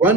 $1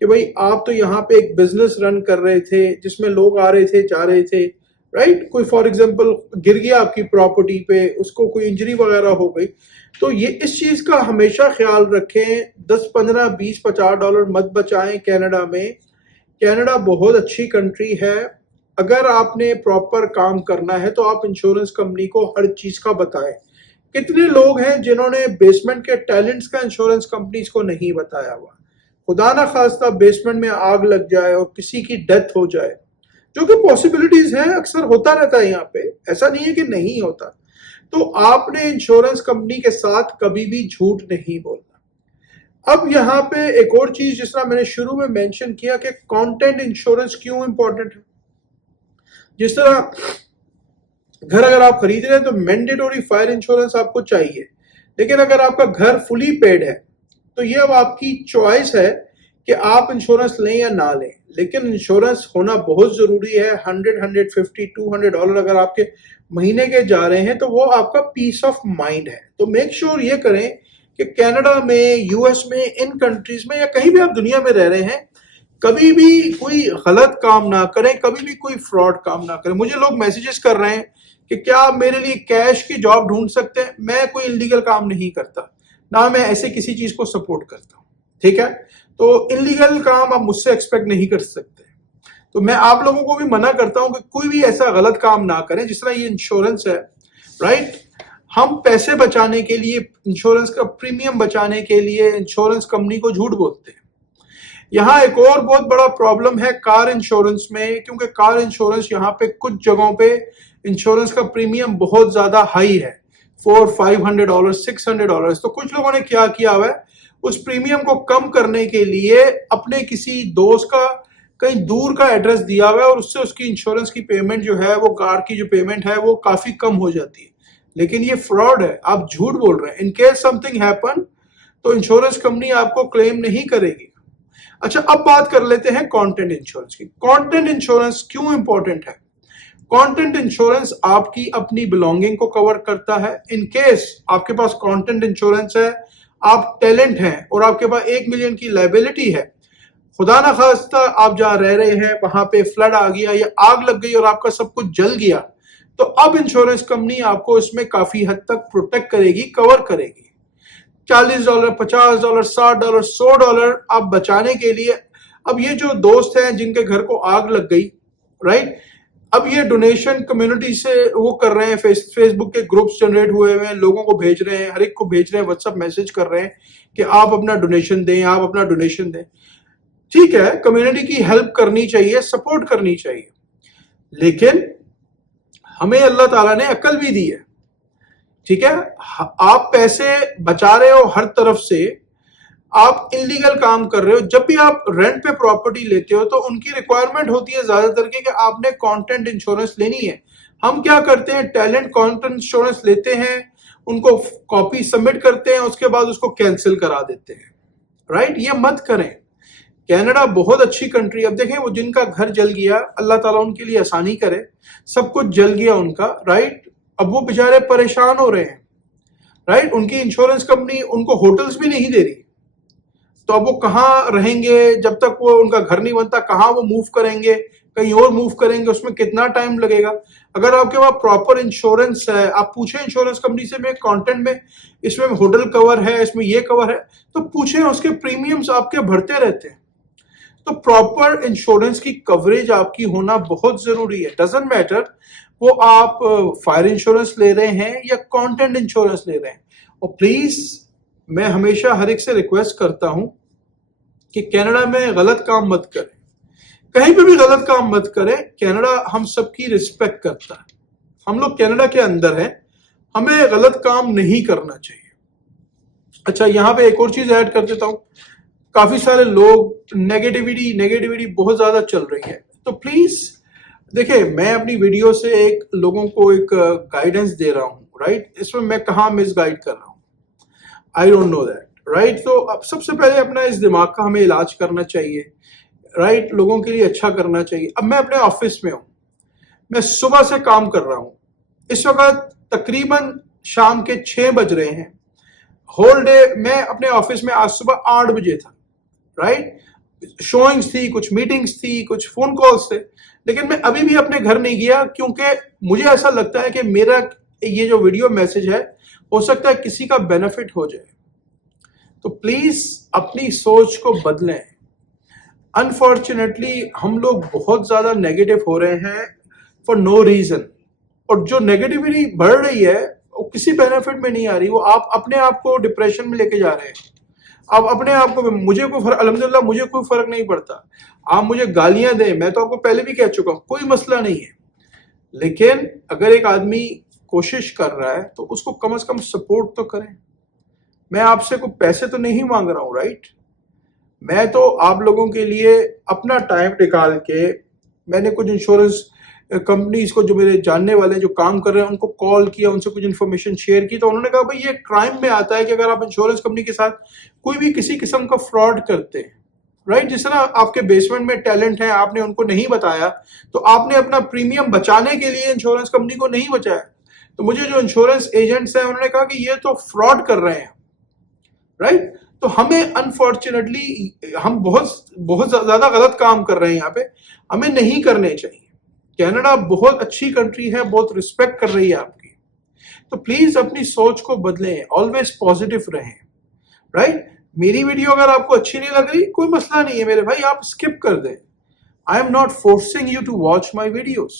کہ بھائی آپ تو یہاں پہ ایک بزنس رن کر رہے تھے جس میں لوگ آ رہے تھے جا رہے تھے، رائٹ، کوئی فار ایگزامپل گر گیا آپ کی پراپرٹی پہ، اس کو کوئی انجری وغیرہ ہو گئی، تو یہ اس چیز کا ہمیشہ خیال رکھیں، 10 15 20 50 ڈالر مت بچائیں کینیڈا میں. کینیڈا بہت اچھی کنٹری ہے. اگر آپ نے پراپر کام کرنا ہے تو آپ انشورنس کمپنی کو ہر چیز کا بتائیں. کتنے لوگ ہیں جنہوں نے بیسمنٹ کے ٹیلنٹس کا انشورنس کمپنیز کو نہیں بتایا ہوا؟ خدا نہ خواستہ بیسمنٹ میں آگ لگ جائے اور کسی کی ڈیتھ ہو جائے، جو کہ پاسبلٹیز ہیں، اکثر ہوتا رہتا ہے یہاں پہ، ایسا نہیں ہے کہ نہیں ہوتا. تو آپ نے انشورنس کمپنی کے ساتھ کبھی بھی جھوٹ نہیں بولنا. اب یہاں پہ ایک اور چیز جس طرح میں نے شروع میں مینشن کیا کہ کانٹینٹ انشورنس کیوں امپورٹنٹ ہے. جس طرح گھر اگر آپ خرید رہے ہیں تو مینڈیٹوری فائر انشورنس آپ کو چاہیے، لیکن اگر آپ کا گھر فلی پیڈ ہے تو یہ اب آپ کی چوائس ہے کہ آپ انشورنس لیں یا نہ لیں. لیکن انشورنس ہونا بہت ضروری ہے. 100 150 200 ڈالر اگر آپ کے مہینے کے جا رہے ہیں تو وہ آپ کا پیس آف مائنڈ ہے. تو میک شور یہ کریں کہ کینیڈا میں، یو ایس میں، ان کنٹریز میں یا کہیں بھی آپ دنیا میں رہ رہے ہیں، کبھی بھی کوئی غلط کام نہ کریں، کبھی بھی کوئی فراڈ کام نہ کریں. مجھے لوگ میسیجز کر رہے ہیں کہ کیا آپ میرے لیے کیش کی جاب ڈھونڈ سکتے ہیں. میں کوئی انلیگل کام نہیں کرتا، نہ میں ایسے کسی چیز کو سپورٹ کرتا ہوں، ٹھیک ہے. تو انلیگل کام آپ مجھ سے ایکسپیکٹ نہیں کر سکتے. تو میں آپ لوگوں کو بھی منع کرتا ہوں کہ کوئی بھی ایسا غلط کام نہ کریں. جس طرح یہ انشورنس ہے، رائٹ، ہم پیسے بچانے کے لیے، انشورنس کا پریمیم بچانے کے لیے انشورنس کمپنی کو جھوٹ بولتے ہیں. یہاں ایک اور بہت بڑا پرابلم ہے کار انشورنس میں، کیونکہ کار انشورنس یہاں پہ کچھ جگہوں پہ انشورنس کا پریمیم بہت زیادہ ہائی ہے، $400 500 $600. تو کچھ لوگوں نے کیا کیا ہوا ہے، اس پریمیم کو کم کرنے کے لیے اپنے کسی دوست کا کہیں دور کا ایڈریس دیا ہوا ہے، اور اس سے اس کی انشورنس کی پیمنٹ جو ہے، وہ کار کی جو پیمنٹ ہے وہ کافی کم ہو جاتی ہے. لیکن یہ فراڈ ہے، آپ جھوٹ بول رہے ہیں. In case some thing happen تو انشورنس کمپنی آپ کو کلیم نہیں کرے گی. اچھا، اب بات کر لیتے ہیں کانٹینٹ انشورنس کی. کانٹینٹ انشورنس کیوں امپورٹنٹ ہے؟ کانٹینٹ انشورنس آپ کی اپنی بلونگنگ کو کور کرتا ہے. ان کیس آپ کے پاس کانٹینٹ انشورنس ہے، آپ ٹیلنٹ ہیں اور آپ کے پاس 1 ملین کی لائبلٹی ہے، خدا نہ خواستہ آپ جہاں رہ رہے ہیں وہاں پہ فلڈ آ گیا یا آگ لگ گئی اور آپ کا سب کچھ جل گیا، تو اب انشورنس کمپنی آپ کو اس میں کافی حد تک پروٹیکٹ کرے گی، کور کرے گی. $40 $50 $60 $100 آپ بچانے کے لیے. اب یہ جو دوست ہیں جن کے گھر کو آگ لگ گئی، رائٹ، اب یہ ڈونیشن کمیونٹی سے وہ کر رہے ہیں، فیس بک کے گروپس جنریٹ ہوئے ہیں، لوگوں کو بھیج رہے ہیں، ہر ایک کو بھیج رہے ہیں، واٹس ایپ میسج کر رہے ہیں کہ آپ اپنا ڈونیشن دیں، آپ اپنا ڈونیشن دیں. ٹھیک ہے، کمیونٹی کی ہیلپ کرنی چاہیے، سپورٹ کرنی چاہیے، لیکن ہمیں اللہ تعالیٰ نے عقل بھی دی ہے، ٹھیک ہے. آپ پیسے بچا رہے ہو ہر طرف سے، آپ انلیگل کام کر رہے ہو. جب بھی آپ رینٹ پہ پراپرٹی لیتے ہو تو ان کی ریکوائرمنٹ ہوتی ہے زیادہ تر کہ آپ نے کانٹینٹ انشورنس لینی ہے. ہم کیا کرتے ہیں، ٹیلنٹ کانٹینٹ انشورنس لیتے ہیں، ان کو کاپی سبمٹ کرتے ہیں، اس کے بعد اس کو کینسل کرا دیتے ہیں، رائٹ. یہ مت کریں. کینیڈا بہت اچھی کنٹری. اب دیکھیں، وہ جن کا گھر جل گیا، اللہ تعالیٰ ان کے لیے آسانی کرے، سب کچھ جل گیا ان کا، رائٹ. اب وہ بیچارے پریشان ہو رہے ہیں، رائٹ. ان کی انشورنس کمپنی ان کو ہوٹلز بھی نہیں دے رہی، تو اب وہ کہاں رہیں گے جب تک وہ ان کا گھر نہیں بنتا؟ کہاں وہ موو کریں گے؟ کہیں اور موو کریں گے، اس میں کتنا ٹائم لگے گا؟ اگر آپ کے پاس پراپر انشورنس ہے، آپ پوچھیں انشورنس کمپنی سے، میں کانٹینٹ میں اس میں ہوٹل کور ہے، اس میں یہ کور ہے، تو پوچھیں، اس کے پریمیمز آپ کے بڑھتے رہتے ہیں. تو پراپر انشورنس کی کوریج آپ کی ہونا بہت ضروری ہے. ڈزنٹ میٹر وہ آپ فائر انشورنس لے رہے ہیں یا کانٹینٹ انشورنس لے رہے ہیں. اور پلیز میں ہمیشہ ہر ایک سے ریکویسٹ کرتا ہوں کہ کینیڈا میں غلط کام مت کریں، کہیں پہ بھی غلط کام مت کریں. کینیڈا ہم سب کی رسپیکٹ کرتا ہے، ہم لوگ کینیڈا کے اندر ہیں، ہمیں غلط کام نہیں کرنا چاہیے. اچھا، یہاں پہ ایک اور چیز ایڈ کر دیتا ہوں. کافی سارے لوگ نیگیٹیوٹی بہت زیادہ چل رہی ہے، تو پلیز دیکھیں، میں اپنی ویڈیو سے لوگوں کو ایک گائیڈنس دے رہا ہوں، رائٹ. اس میں میں کہاں مس گائیڈ کر رہا ہوں، I don't know that, right. تو اب سب سے پہلے اپنا اس دماغ کا ہمیں علاج کرنا چاہیے، رائٹ. لوگوں کے لیے اچھا کرنا چاہیے. اب میں اپنے آفس میں ہوں، میں صبح سے کام کر رہا ہوں، اس وقت تقریباً شام کے 6 بج رہے ہیں. ہول ڈے میں اپنے آفس میں آج صبح 8 بجے تھا، رائٹ. شوئنگس تھی، کچھ میٹنگس تھی، کچھ فون کالز تھے، لیکن میں ابھی بھی اپنے گھر نہیں گیا کیونکہ مجھے ایسا لگتا ہے کہ میرا یہ جو ویڈیو میسج ہے ہو سکتا ہے کسی کا بینیفٹ ہو جائے. تو پلیز اپنی سوچ کو بدلیں. انفارچونیٹلی ہم لوگ بہت زیادہ نیگیٹو ہو رہے ہیں فار نو ریزن، اور جو نیگیٹیوٹی بڑھ رہی ہے وہ کسی بینیفٹ میں نہیں آ رہی، وہ آپ اپنے آپ کو ڈپریشن میں لے کے جا رہے ہیں. آپ اپنے آپ کو، مجھے کوئی فرق، الحمدللہ مجھے کوئی فرق نہیں پڑتا. آپ مجھے گالیاں دیں، میں تو آپ کو پہلے بھی کہہ چکا ہوں، کوئی مسئلہ نہیں ہے. لیکن اگر ایک آدمی کوشش کر رہا ہے تو اس کو کم از کم سپورٹ تو کریں. میں آپ سے کوئی پیسے تو نہیں مانگ رہا ہوں، رائٹ؟ میں تو آپ لوگوں کے لیے اپنا ٹائم نکال کے، میں نے کچھ انشورنس کمپنیز کو جو میرے جاننے والے ہیں جو کام کر رہے ہیں ان کو کال کیا، ان سے کچھ انفارمیشن شیئر کی، تو انہوں نے کہا بھائی یہ کرائم میں آتا ہے کہ اگر آپ انشورنس کمپنی کے ساتھ کوئی بھی کسی قسم کا فراڈ کرتے ہیں، رائٹ؟ جس طرح آپ کے بیسمنٹ میں ٹیلنٹ ہے، آپ نے ان کو نہیں بتایا تو آپ نے اپنا پریمیم بچانے کے لیے انشورنس کمپنی کو نہیں بچایا. تو مجھے جو انشورنس ایجنٹس ہیں انہوں نے کہا کہ یہ تو فراڈ کر رہے ہیں، رائٹ؟ تو ہمیں انفارچونیٹلی ہم بہت زیادہ غلط کام کر رہے ہیں یہاں پہ، ہمیں نہیں کرنے چاہیے. کینیڈا بہت اچھی کنٹری ہے، بہت رسپیکٹ کر رہی ہے آپ کی. تو پلیز اپنی سوچ کو بدلیں، آلویز پازیٹیو رہیں، رائٹ؟ میری ویڈیو اگر آپ کو اچھی نہیں لگ رہی کوئی مسئلہ نہیں ہے میرے بھائی، آپ اسکپ کر دیں. I am not forcing you to watch my videos,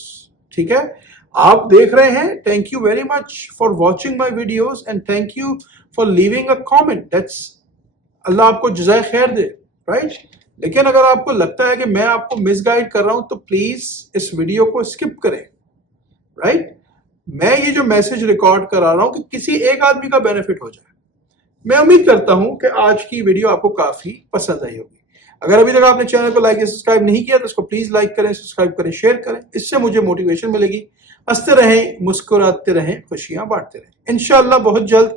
ٹھیک ہے؟ آپ دیکھ رہے ہیں، thank you very much for watching my videos and thank you for leaving a comment. That's, Allah آپ کو جزائے خیر دے، رائٹ؟ لیکن اگر آپ کو لگتا ہے کہ میں آپ کو مس گائیڈ کر رہا ہوں تو پلیز اس ویڈیو کو اسکپ کریں، رائٹ؟ میں یہ جو میسج ریکارڈ کرا رہا ہوں کہ کسی ایک آدمی کا بینیفٹ ہو جائے. میں امید کرتا ہوں کہ آج کی ویڈیو آپ کو کافی پسند آئی ہوگی. اگر ابھی تک آپ نے چینل کو لائک یا سبسکرائب نہیں کیا تو اس کو پلیز لائک کریں، سبسکرائب کریں، شیئر کریں، اس سے مجھے موٹیویشن ملے گی. ہنستے رہیں، مسکراتے رہیں، خوشیاں بانٹتے رہیں. انشاءاللہ بہت جلد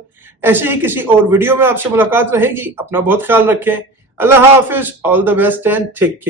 ایسے ہی کسی اور ویڈیو میں آپ سے ملاقات رہے گی. اپنا بہت خیال رکھیں. اللہ حافظ، all the best and take care.